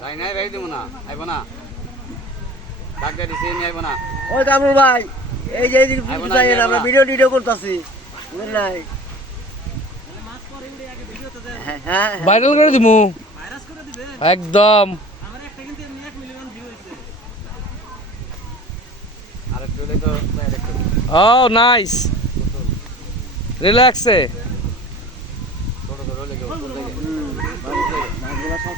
ভাই নাই ভাই দিব না। আইব না। ডাক্তার দিছে নি আইব না। ওই কামু ভাই এই যে এইদিকে যাই আমরা ভিডিও টিডিও করতেছি বুঝলেন নাই? হ্যাঁ হ্যাঁ ভাইরাল করে দিমু। একদম। ও নাইস রিল্যাক্সে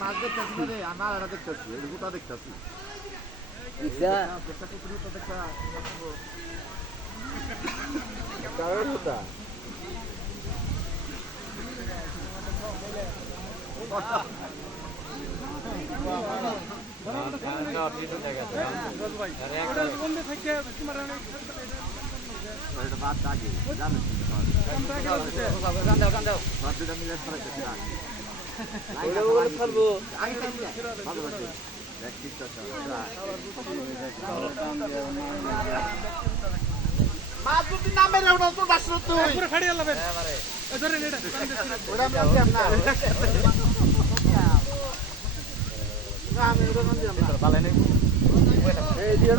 মাছ মাছ করতে ভালো তুমি মোবাইল ভাঙবো ভাঙবো আমার মাথা শুধু ধরে নেব নাই কম বেশি ছয় মাস হয়েছে হ্যাঁ মাছ দেখতেছি মানে আমার। এটা দেখতেছি এই দিয়ে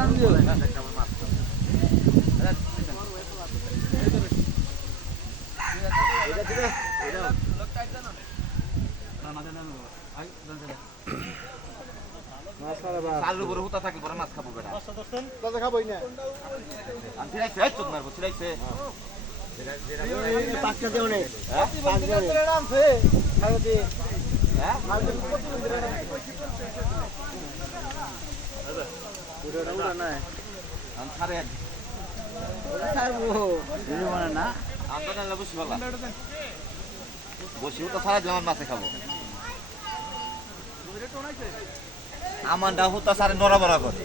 চালু করে হুতা থাকলে পরে মাছ খাব বেটা। খাবোই না আমি ছিড়াইছে মারবো ছিড়াইছে পাঁচটা দেও নেই হ্যাঁ হ্যাঁ আমি ছাড়ে না আমরা নাহলে বসি বলা বসি তো সারা যেমন মাছে খাব আমার ডা হুতা সারে নড়াবড়া করে।